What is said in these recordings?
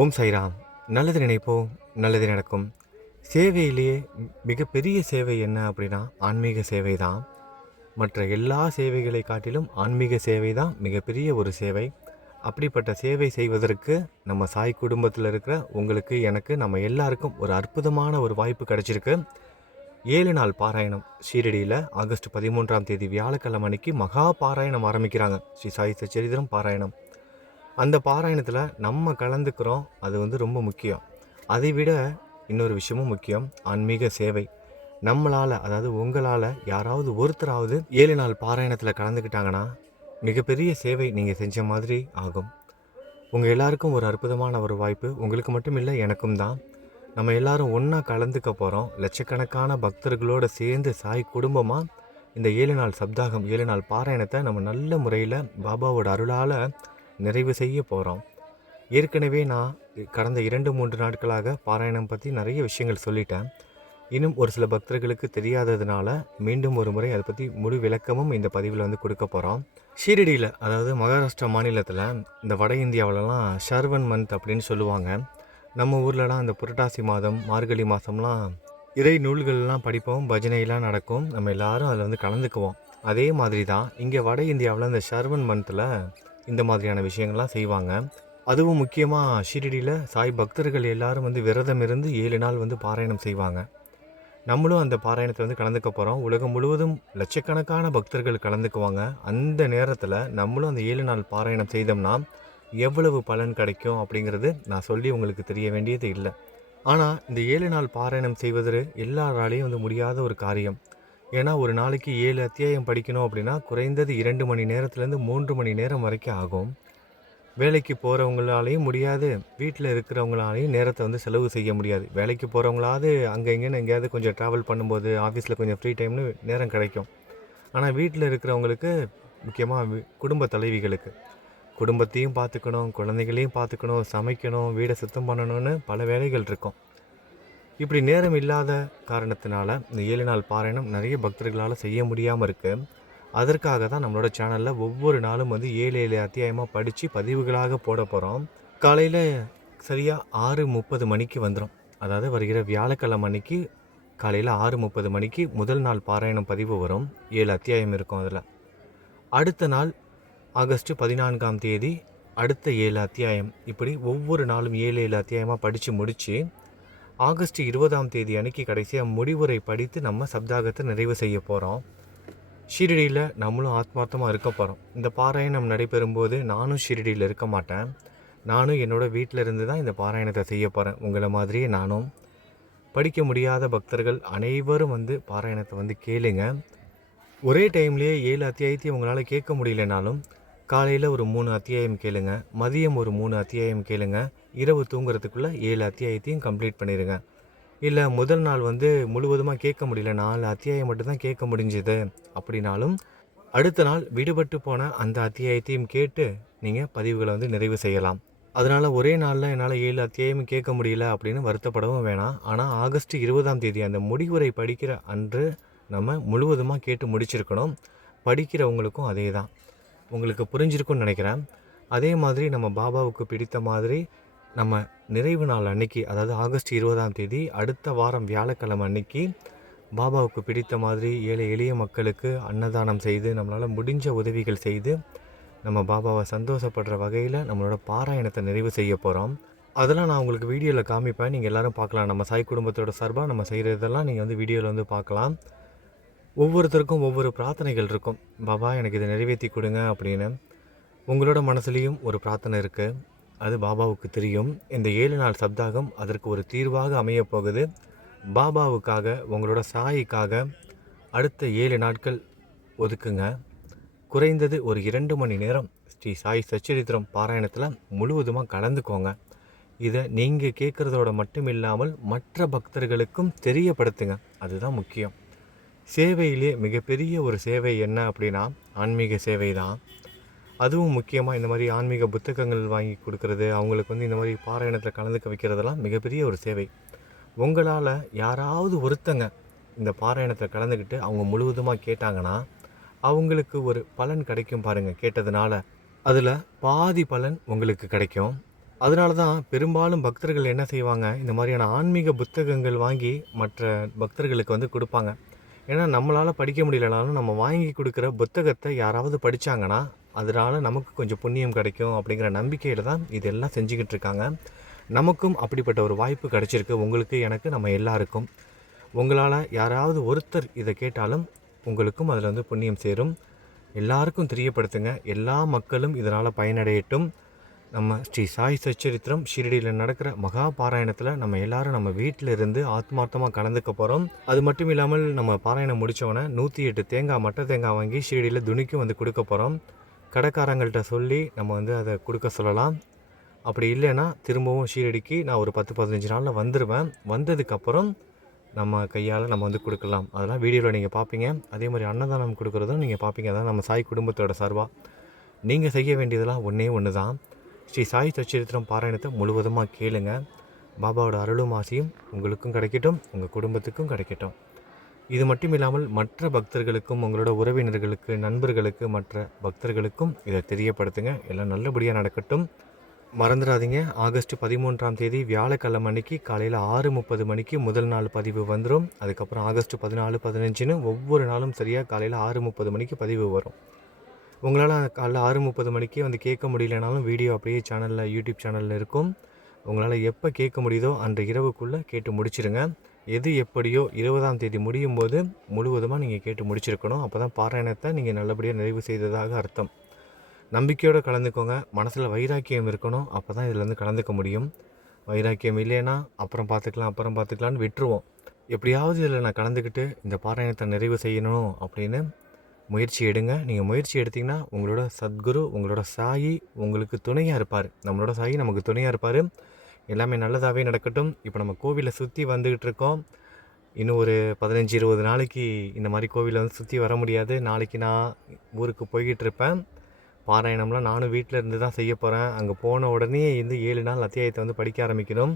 ஓம் சாய்ராம். நல்லது நினைப்போம், நல்லது நடக்கும். சேவையிலேயே மிகப்பெரிய சேவை என்ன அப்படின்னா ஆன்மீக சேவை தான். மற்ற எல்லா சேவைகளை காட்டிலும் ஆன்மீக சேவை தான் மிகப்பெரிய ஒரு சேவை. அப்படிப்பட்ட சேவை செய்வதற்கு நம்ம சாய் குடும்பத்தில் இருக்கிற உங்களுக்கு, எனக்கு, நம்ம எல்லாருக்கும் ஒரு அற்புதமான ஒரு வாய்ப்பு கிடைச்சிருக்கு. 7 நாள் பாராயணம் ஷீரடியில் ஆகஸ்ட் 13ஆம் தேதி வியாழக்கிழமை அன்னைக்கு மகா பாராயணம் ஆரம்பிக்கிறாங்க. ஸ்ரீ சாய் சச்சரித்திரம் பாராயணம். அந்த பாராயணத்தில் நம்ம கலந்துக்கிறோம். அது ரொம்ப முக்கியம். அதை விட இன்னொரு விஷயமும் முக்கியம், ஆன்மீக சேவை. நம்மளால், அதாவது உங்களால் யாராவது ஒருத்தராவது 7 நாள் பாராயணத்தில் கலந்துக்கிட்டாங்கன்னா மிகப்பெரிய சேவை நீங்கள் செஞ்ச மாதிரி ஆகும். உங்கள் எல்லாருக்கும் ஒரு அற்புதமான ஒரு வாய்ப்பு. உங்களுக்கு மட்டும் இல்லை, எனக்கும் தான். நம்ம எல்லாரும் ஒன்றா கலந்துக்க போகிறோம். லட்சக்கணக்கான பக்தர்களோடு சேர்ந்து சாய் குடும்பமாக இந்த 7 நாள் சப்தாகம், 7 நாள் பாராயணத்தை நம்ம நல்ல முறையில் பாபாவோட அருளால் நிறைவு செய்ய போகிறோம். ஏற்கனவே நான் கடந்த 2-3 நாட்களாக பாராயணம் பற்றி நிறைய விஷயங்கள் சொல்லிட்டேன். இன்னும் ஒரு சில பக்தர்களுக்கு தெரியாததுனால மீண்டும் ஒரு முறை அதை பற்றி முழு விளக்கமும் இந்த பதிவில் கொடுக்க போகிறோம். ஷீரடியில், அதாவது மகாராஷ்டிரா மாநிலத்தில், இந்த வட இந்தியாவிலலாம் ஷர்வன் மந்த் அப்படின்னு சொல்லுவாங்க. நம்ம ஊர்லலாம் இந்த புரட்டாசி மாதம், மார்கழி மாதம்லாம் இறை நூல்கள்லாம் படிப்போம், பஜனைலாம் நடக்கும். நம்ம எல்லாரும் அதில் கலந்துக்குவோம். அதே மாதிரி தான் இங்கே வட இந்தியாவில் இந்த ஷர்வன் மந்தில் இந்த மாதிரியான விஷயங்கள்லாம் செய்வாங்க. அதுவும் முக்கியமாக ஷீரடியில் சாய் பக்தர்கள் எல்லாரும் விரதம் இருந்து 7 நாள் பாராயணம் செய்வாங்க. நம்மளும் அந்த பாராயணத்தை கலந்துக்க போகிறோம். உலகம் முழுவதும் லட்சக்கணக்கான பக்தர்கள் கலந்துக்குவாங்க. அந்த நேரத்தில் நம்மளும் அந்த 7 நாள் பாராயணம் செய்தோம்னா எவ்வளவு பலன் கிடைக்கும் அப்படிங்கிறது நான் சொல்லி உங்களுக்கு தெரிய வேண்டியது இல்லை. ஆனால் இந்த 7 நாள் பாராயணம் செய்வது எல்லாராலையும் முடியாத ஒரு காரியம். ஏன்னா ஒரு நாளைக்கு 7 அத்தியாயம் படிக்கணும் அப்படின்னா குறைந்தது 2 மணி நேரத்துலேருந்து 3 மணி நேரம் வரைக்கும் ஆகும். வேலைக்கு போகிறவங்களாலையும் முடியாது, வீட்டில் இருக்கிறவங்களாலையும் நேரத்தை செலவு செய்ய முடியாது. வேலைக்கு போகிறவங்களாவது அங்கே இங்கேன்னு எங்கேயாவது கொஞ்சம் ட்ராவல் பண்ணும்போது ஆஃபீஸில் கொஞ்சம் ஃப்ரீ டைம்னு நேரம் கிடைக்கும். ஆனால் வீட்டில் இருக்கிறவங்களுக்கு, முக்கியமாக குடும்ப தலைவிகளுக்கு, குடும்பத்தையும் பார்த்துக்கணும், குழந்தைகளையும் பார்த்துக்கணும், சமைக்கணும், வீடை சுத்தம் பண்ணணும்னு பல வேலைகள் இருக்கும். இப்படி நேரம் இல்லாத காரணத்தினால இந்த 7 நாள் பாராயணம் நிறைய பக்தர்களால் செய்ய முடியாமல் இருக்குது. அதற்காக தான் நம்மளோட சேனலில் ஒவ்வொரு நாளும் 7 அத்தியாயமாக படித்து பதிவுகளாக போட போகிறோம். காலையில் சரியாக 6:30 மணிக்கு வந்துடும். அதாவது வருகிற வியாழக்கிழமை அன்னைக்கு காலையில் 6:30 மணிக்கு முதல் நாள் பாராயணம் பதிவு வரும். 7 அத்தியாயம் இருக்கும். அதில் அடுத்த நாள் ஆகஸ்ட் 14ஆம் தேதி அடுத்த 7 அத்தியாயம். இப்படி ஒவ்வொரு நாளும் 7 அத்தியாயமாக படித்து முடித்து ஆகஸ்ட் 20ஆம் தேதி அன்னைக்கு கடைசியாக முடிவுரை படித்து நம்ம சப்தாகத்தை நிறைவு செய்ய போகிறோம். ஷீரடியில் நம்மளும் ஆத்மார்த்தமாக இருக்க போகிறோம். இந்த பாராயணம் நடைபெறும்போது நானும் ஷீரடியில் இருக்க மாட்டேன். நானும் என்னோடய வீட்டில் இருந்து தான் இந்த பாராயணத்தை செய்ய போகிறேன். உங்களை மாதிரியே நானும். படிக்க முடியாத பக்தர்கள் அனைவரும் பாராயணத்தை கேளுங்க. ஒரே டைம்லேயே 7 அத்தியாயத்தையும் உங்களால் கேட்க முடியலனாலும் காலையில் ஒரு 3 அத்தியாயம் கேளுங்க, மதியம் ஒரு 3 அத்தியாயம் கேளுங்க, இரவு தூங்குறதுக்குள்ளே 7 அத்தியாயத்தையும் கம்ப்ளீட் பண்ணிடுங்க. இல்லை முதல் நாள் முழுவதுமாக கேட்க முடியல, 4 அத்தியாயம் மட்டும்தான் கேட்க முடிஞ்சது அப்படின்னாலும் அடுத்த நாள் விடுபட்டு போன அந்த அத்தியாயத்தையும் கேட்டு நீங்கள் பதிவுகளை நிறைவு செய்யலாம். அதனால் ஒரே நாளில் என்னால் 7 அத்தியாயம் கேட்க முடியல அப்படின்னு வருத்தப்படவும் வேணாம். ஆனால் ஆகஸ்ட் 20ஆம் தேதி அந்த முடிவுரை படிக்கிற அன்று நம்ம முழுவதுமாக கேட்டு முடிச்சிருக்கணும். படிக்கிறவங்களுக்கும் அதே தான், உங்களுக்கு புரிஞ்சிருக்குன்னு நினைக்கிறேன். அதே மாதிரி நம்ம பாபாவுக்கு பிடித்த மாதிரி நம்ம நிறைவு நாள் அன்னைக்கு, அதாவது ஆகஸ்ட் 20ஆம் தேதி அடுத்த வாரம் வியாழக்கிழமை அன்னைக்கு பாபாவுக்கு பிடித்த மாதிரி ஏழை எளிய மக்களுக்கு அன்னதானம் செய்து நம்மளால் முடிஞ்ச உதவிகள் செய்து நம்ம பாபாவை சந்தோஷப்படுற வகையில் நம்மளோட பாராயணத்தை நிறைவு செய்ய போகிறோம். அதெல்லாம் நான் உங்களுக்கு வீடியோவில் காமிப்பேன், நீங்கள் எல்லோரும் பார்க்கலாம். நம்ம சாய் குடும்பத்தோட சார்பாக நம்ம செய்கிறதெல்லாம் நீங்கள் வீடியோவில் பார்க்கலாம். ஒவ்வொருத்தருக்கும் ஒவ்வொரு பிரார்த்தனைகள் இருக்கும். பாபா எனக்கு இதை நிறைவேற்றி கொடுங்க அப்படின்னு. உங்களோட மனசுலேயும் ஒரு பிரார்த்தனை இருக்குது, அது பாபாவுக்கு தெரியும். இந்த 7 நாள் சப்தாகம் அதற்கு ஒரு தீர்வாக அமையப்போகுது. பாபாவுக்காக, உங்களோட சாய்க்காக அடுத்த 7 நாட்கள் ஒதுக்குங்க. குறைந்தது ஒரு 2 மணி நேரம் ஸ்ரீ சாய் சச்சரித்திரம் பாராயணத்தில் முழுவதுமாக கலந்துக்கோங்க. இதை நீங்கள் கேட்குறதோட மட்டும் இல்லாமல் மற்ற பக்தர்களுக்கும் தெரியப்படுத்துங்க. அதுதான் முக்கியம். சேவையிலே மிகப்பெரிய ஒரு சேவை என்ன அப்படின்னா ஆன்மீக சேவை தான். அதுவும் முக்கியமாக இந்த மாதிரி ஆன்மீக புத்தகங்கள் வாங்கி கொடுக்கறது, அவங்களுக்கு இந்த மாதிரி பாராயணத்தில் கலந்துக்க வைக்கிறதெல்லாம் மிகப்பெரிய ஒரு சேவை. உங்களால் யாராவது ஒருத்தங்க இந்த பாராயணத்தில் கலந்துக்கிட்டு அவங்க முழுவதுமாக கேட்டாங்கன்னா அவங்களுக்கு ஒரு பலன் கிடைக்கும் பாருங்கள். கேட்டதுனால அதில் பாதி பலன் உங்களுக்கு கிடைக்கும். அதனால தான் பெரும்பாலும் பக்தர்கள் என்ன செய்வாங்க, இந்த மாதிரியான ஆன்மீக புத்தகங்கள் வாங்கி மற்ற பக்தர்களுக்கு வந்து குடுப்பாங்க. ஏன்னா நம்மளால் படிக்க முடியலனாலும் நம்ம வாங்கி கொடுக்குற புத்தகத்தை யாராவது படித்தாங்கன்னா அதனால் நமக்கு கொஞ்சம் புண்ணியம் கிடைக்கும் அப்படிங்கிற நம்பிக்கையில் தான் இதெல்லாம் செஞ்சுக்கிட்டு இருக்காங்க. நமக்கும் அப்படிப்பட்ட ஒரு வாய்ப்பு கிடைச்சிருக்கு, உங்களுக்கு, எனக்கு, நம்ம எல்லாருக்கும். உங்களால் யாராவது ஒருத்தர் இதை கேட்டாலும் உங்களுக்கும் அதில் வந்து புண்ணியம் சேரும். எல்லாருக்கும் தெரியப்படுத்துங்க. எல்லா மக்களும் இதனால் பயனடையட்டும். நம்ம ஸ்ரீ சாய் சச்சரித்திரம் ஷிரடியில் நடக்கிற மகா பாராயணத்தில் நம்ம எல்லாரும் நம்ம வீட்டில் இருந்து ஆத்மார்த்தமாக கலந்துக்க போகிறோம். அது மட்டும் இல்லாமல் நம்ம பாராயணம் முடித்தவொடனே 108 தேங்காய், மட்டை தேங்காய் வாங்கி ஷிரடியில் துணிக்கும் வந்து கொடுக்க போகிறோம். கடைக்காரங்கள்ட்ட சொல்லி நம்ம வந்து அதை கொடுக்க சொல்லலாம். அப்படி இல்லைன்னா திரும்பவும் ஷீரடிக்கு நான் ஒரு 10-15 நாளில் வந்துடுவேன். வந்ததுக்கப்புறம் நம்ம கையால் நம்ம வந்து கொடுக்கலாம். அதெல்லாம் வீடியோவில் நீங்கள் பார்ப்பீங்க. அதே மாதிரி அன்னதானம் கொடுக்குறதும் நீங்கள் பார்ப்பீங்க. அதான் நம்ம சாய் குடும்பத்தோட சார்பாக நீங்கள் செய்ய வேண்டியதெல்லாம் ஒன்றே ஒன்று தான். ஸ்ரீ சாய் சச்சரித்திரம் பாராயணத்தை முழுவதுமாக கேளுங்க. பாபாவோட அருளும் ஆசையும் உங்களுக்கும் கிடைக்கட்டும், உங்கள் குடும்பத்துக்கும் கிடைக்கட்டும். இது மட்டும் இல்லாமல் மற்ற பக்தர்களுக்கும், உங்களோட உறவினர்களுக்கு, நண்பர்களுக்கு, மற்ற பக்தர்களுக்கும் இதை தெரியப்படுத்துங்க. எல்லாம் நல்லபடியாக நடக்கட்டும். மறந்துடாதீங்க, ஆகஸ்ட் 13ஆம் தேதி வியாழக்கிழமை அன்னைக்கு காலையில் 6:30 மணிக்கு முதல் நாள் பதிவு வந்துடும். அதுக்கப்புறம் ஆகஸ்ட் 14, 15ன்னு ஒவ்வொரு நாளும் சரியாக காலையில் 6:30 மணிக்கு பதிவு வரும். உங்களால் காலைல 6:30 மணிக்கே வந்து கேட்க முடியலனாலும் வீடியோ அப்படியே சேனலில், யூடியூப் சேனலில் இருக்கும். உங்களால் எப்போ கேட்க முடியுதோ அந்த இரவுக்குள்ளே கேட்டு முடிச்சிருங்க. எது எப்படியோ 20ஆம் தேதி முடியும் போது முழுவதுமாக நீங்கள் கேட்டு முடிச்சிருக்கணும். அப்போ தான் பாராயணத்தை நீங்கள் நல்லபடியாக நிறைவு செய்ததாக அர்த்தம். நம்பிக்கையோடு கலந்துக்கோங்க. மனசில் வைராக்கியம் இருக்கணும். அப்போ தான் இதில் வந்து கலந்துக்க முடியும். வைராக்கியம் இல்லைன்னா அப்புறம் பார்த்துக்கலான்னு விட்டுருவோம். எப்படியாவது இதில் நான் கலந்துக்கிட்டு இந்த பாராயணத்தை நிறைவு செய்யணும் அப்படின்னு முயற்சி எடுங்க. நீங்கள் முயற்சி எடுத்திங்கன்னா உங்களோட சத்குரு, உங்களோட சாயி உங்களுக்கு துணையாக இருப்பார். நம்மளோட சாயி நமக்கு துணையாக இருப்பார். எல்லாமே நல்லதாகவே நடக்கட்டும். இப்போ நம்ம கோவிலை சுற்றி வந்துக்கிட்டு இருக்கோம். இன்னும் ஒரு 15-20 நாளைக்கு இந்த மாதிரி கோவிலை வந்து சுற்றி வர முடியாது. நாளைக்கு நான் ஊருக்கு போய்கிட்டு இருப்பேன். பாராயணம்லாம் நானும் வீட்டில் இருந்து தான் செய்ய போகிறேன். அங்கே போன உடனே இந்த 7 நாள் அத்தியாயத்தை வந்து படிக்க ஆரம்பிக்கணும்.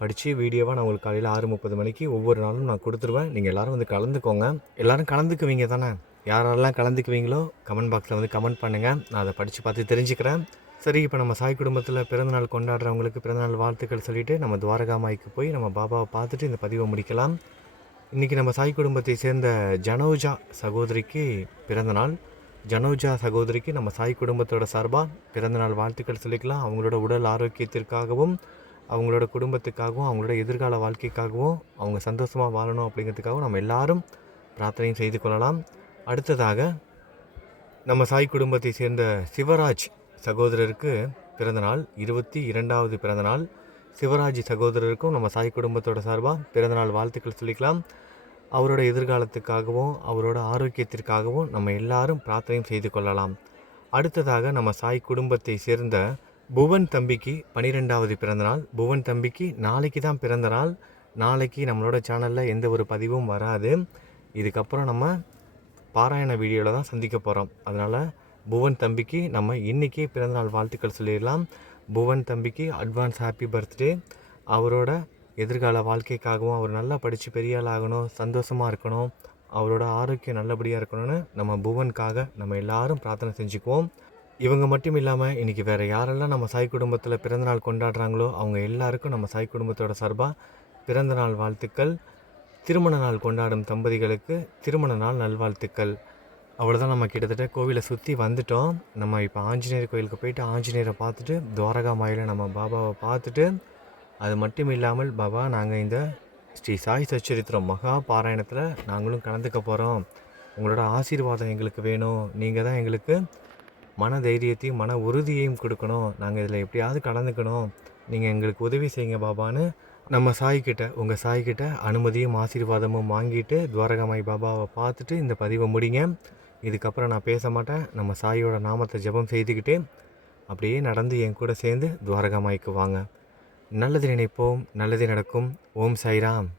படித்து வீடியோவாக நான் உங்களுக்கு காலையில் 6:30 மணிக்கு ஒவ்வொரு நாளும் நான் கொடுத்துருவேன். நீங்கள் எல்லோரும் வந்து கலந்துக்கோங்க. எல்லோரும் கலந்துக்குவீங்க தானே? யாரெல்லாம் கலந்துக்குவீங்களோ கமெண்ட் பாக்ஸில் வந்து கமெண்ட் பண்ணுங்கள். நான் அதை படித்து பார்த்து தெரிஞ்சுக்கிறேன். சரி, இப்போ நம்ம சாய் குடும்பத்தில் பிறந்தநாள் கொண்டாடுறவங்களுக்கு பிறந்தநாள் வாழ்த்துக்கள் சொல்லிவிட்டு நம்ம துவாரகா மாய்க்கு போய் நம்ம பாபாவை பார்த்துட்டு இந்த பதிவை முடிக்கலாம். இன்றைக்கி நம்ம சாய் குடும்பத்தை சேர்ந்த ஜனோஜா சகோதரிக்கு பிறந்தநாள். ஜனோஜா சகோதரிக்கு நம்ம சாய் குடும்பத்தோட சார்பாக பிறந்தநாள் வாழ்த்துக்கள் சொல்லிக்கலாம். அவங்களோட உடல் ஆரோக்கியத்திற்காகவும், அவங்களோட குடும்பத்துக்காகவும், அவங்களோட எதிர்கால வாழ்க்கைக்காகவும், அவங்க சந்தோஷமாக வாழணும் அப்படிங்கிறதுக்காகவும் நம்ம எல்லாரும் பிரார்த்தனையும் செய்து கொள்ளலாம். அடுத்ததாக நம்ம சாய் குடும்பத்தை சேர்ந்த சிவராஜ் சகோதரருக்கு பிறந்தநாள், 22வது பிறந்தநாள். சிவராஜ் சகோதரருக்கும் நம்ம சாய் குடும்பத்தோட சார்பாக பிறந்தநாள் வாழ்த்துக்கள் சொல்லிக்கலாம். அவரோட எதிர்காலத்துக்காகவும் அவரோட ஆரோக்கியத்திற்காகவும் நம்ம எல்லாரும் பிரார்த்தனையும் செய்து கொள்ளலாம். அடுத்ததாக நம்ம சாய் குடும்பத்தை சேர்ந்த புவன் தம்பிக்கு 12வது பிறந்தநாள். புவன் தம்பிக்கு நாளைக்கு தான் பிறந்தநாள். நாளைக்கு நம்மளோட சேனலில் எந்த ஒரு பதிவும் வராது. இதுக்கப்புறம் நம்ம பாராயண வீடியோவில் தான் சந்திக்க போகிறோம். அதனால் புவன் தம்பிக்கு நம்ம இன்றைக்கே பிறந்தநாள் வாழ்த்துக்கள் சொல்லிடலாம். புவன் தம்பிக்கு அட்வான்ஸ் ஹாப்பி பர்த்டே. அவரோட எதிர்கால வாழ்க்கைக்காகவும், அவர் நல்லா படித்து பெரிய ஆள் ஆகணும், சந்தோஷமாக இருக்கணும், அவரோட ஆரோக்கியம் நல்லபடியாக இருக்கணும்னு நம்ம புவனுக்காக நம்ம எல்லாரும் பிரார்த்தனை செஞ்சுக்குவோம். இவங்க மட்டும் இல்லாமல் இன்றைக்கி வேறு யாரெல்லாம் நம்ம சாய் குடும்பத்தில் பிறந்தநாள் கொண்டாடுறாங்களோ அவங்க எல்லாருக்கும் நம்ம சாய் குடும்பத்தோட சார்பாக பிறந்தநாள் வாழ்த்துக்கள். திருமண நாள் கொண்டாடும் தம்பதிகளுக்கு திருமண நாள் நல்வாழ்த்துக்கள். அவ்வளோதான், நம்ம கிட்டத்தட்ட கோவிலை சுற்றி வந்துட்டோம். நம்ம இப்போ ஆஞ்சநேயர் கோயிலுக்கு போயிட்டு ஆஞ்சநேயரை பார்த்துட்டு துவாரகா மாயில் நம்ம பாபாவை பார்த்துட்டு, அது மட்டும் இல்லாமல் பாபா நாங்கள் இந்த ஸ்ரீ சாய் சச்சரித்திரம் மகா பாராயணத்தில் நாங்களும் கலந்துக்க போகிறோம். உங்களோட ஆசீர்வாதம் எங்களுக்கு வேணும். நீங்கள் தான் எங்களுக்கு மன தைரியத்தையும் மன உறுதியையும் கொடுக்கணும். நாங்கள் இதில் எப்படியாவது கலந்துக்கணும். நீங்கள் எங்களுக்கு உதவி செய்யுங்க பாபான்னு நம்ம சாய்கிட்ட, உங்கள் சாய்கிட்ட அனுமதியும் ஆசீர்வாதமும் வாங்கிட்டு துவாரகாமாய் பாபாவை பார்த்துட்டு இந்த பதிவை முடிங்க. இதுக்கப்புறம் நான் பேச மாட்டேன். நம்ம சாயோட நாமத்தை ஜெபம் செய்துக்கிட்டே அப்படியே நடந்து என் கூட சேர்ந்து துவாரகாமாய்க்கு வாங்க. நல்லது நினைப்போம், நல்லது நடக்கும். ஓம் சாய்ராம்.